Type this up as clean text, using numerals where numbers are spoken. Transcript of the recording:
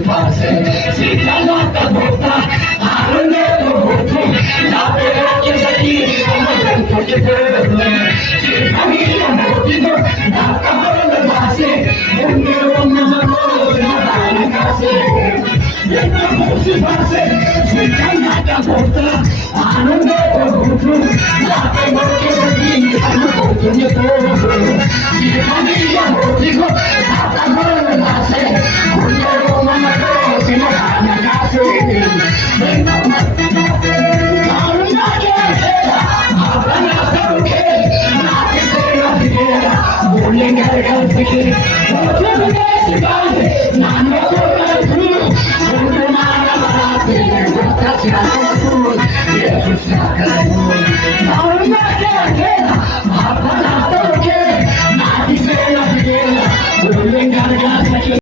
se pase, si calata bota, arrendero boto, la vera que es aquí, como dentro que te si familia motivo, la cámara de base, un nuevo mamá, la la casa, dentro se pase, si calata bota, arrendero boto, la vera que es aquí, como dentro que te si familia motivo, la cámara de base, un nuevo mamá, la casa, Yes,